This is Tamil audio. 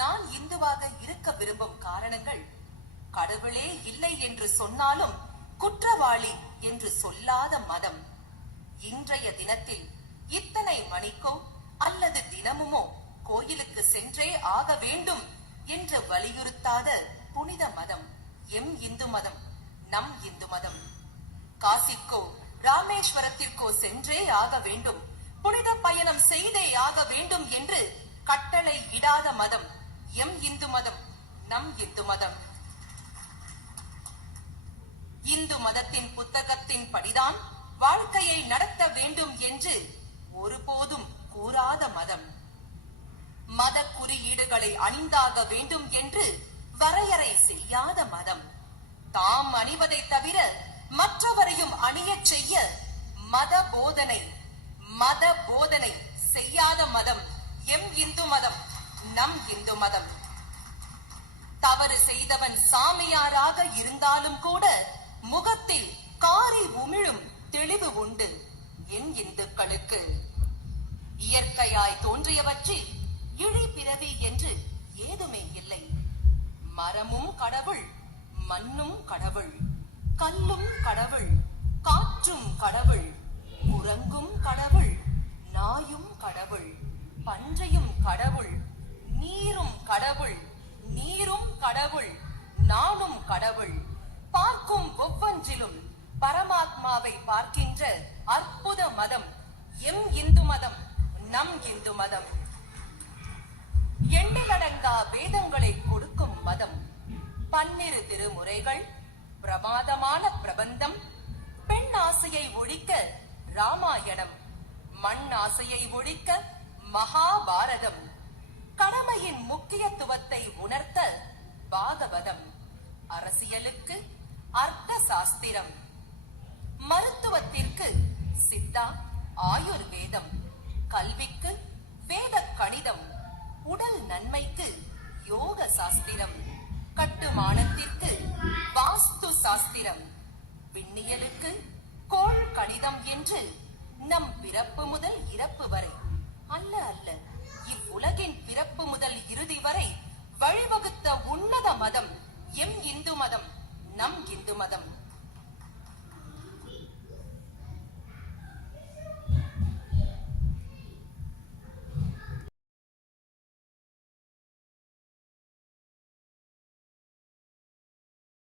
நான் இந்துவாக இருக்க விரும்பும் காரணங்கள், கடவுளே இல்லை என்று சொன்னாலும் குற்றவாளி என்று சொல்லாத மதம். இன்றைய தினத்தில் இத்தனை மணிக்கோ அல்லது தினமுமோ கோயிலுக்கு சென்றே ஆக வேண்டும் என்று வலியுறுத்தாத புனித மதம் எம் இந்து மதம், நம் இந்து மதம். காசிக்கோ ராமேஸ்வரத்திற்கோ சென்றே ஆக வேண்டும், புனித பயணம் செய்தே ஆக வேண்டும் என்று கட்டளை இடாத மதம் எம் இந்து மதம், நம் இந்து மதம். இந்து மதத்தின் புத்தகத்தின் படிதான் வாழ்க்கையை நடத்த வேண்டும் என்று ஒருபோதும் கூறாத மதம். மத குறியீடுகளை அணிந்தாக வேண்டும் என்று வரையறை செய்யாத மதம். தாம் அணிவதை தவிர மற்றவரையும் அணியச் செய்ய மத போதனை செய்யாத மதம் எம் இந்து மதம், நம் இந்து மதம். தவறு செய்தவன் சாமியாராக இருந்தாலும் கூட முகத்தில் காரி உமிழும் தெளிவு உண்டு என் இந்துக்களுக்கு. இயற்கையாய் தோன்றியவற்றில் இழி பிறவி என்று ஏதுமே இல்லை. மரமும் கடவுள், மண்ணும் கடவுள், கல்லும் கடவுள், காற்றும் கடவுள், குரங்கும் கடவுள், நாயும் கடவுள், பன்றையும் கடவுள், நீரும் கடவுள், நீரும் கடவுள், நானும் கடவுள். பார்க்கும் ஒவ்வொன்றிலும் பரமாத்மாவை பார்க்கின்ற அற்புத மதம் எம் இந்து மதம், நம் இந்து மதம். எண்ணிலடங்கா வேதங்களை கொடுக்கும் மதம், 12 திருமுறைகள், பிரமாதமான பிரபந்தம், பெண் ஆசையை ஒழிக்க ராமாயணம், மண் ஆசையை ஒழிக்க மகாபாரதம், கடமையின் முக்கியத்துவத்தை உணர்த்த பாகவதம், அரசியலுக்கு அர்த்த சாஸ்திரம், மருத்துவத்திற்கு சித்தா ஆயுர்வேதம், கல்விக்கு வேத கணிதம், உடல் நன்மைக்கு யோக சாஸ்திரம், கட்டுமானத்திற்கு வாஸ்து சாஸ்திரம், விண்ணியலுக்கு கோள் கணிதம் என்று நம் பிறப்பு முதல் இறப்பு வரை அல்ல இவ்வுலகின் பிறப்பு முதல் இறுதி வரை வழிவகுத்த உன்னத மதம் எம் இந்து மதம், நம் இந்து மதம்.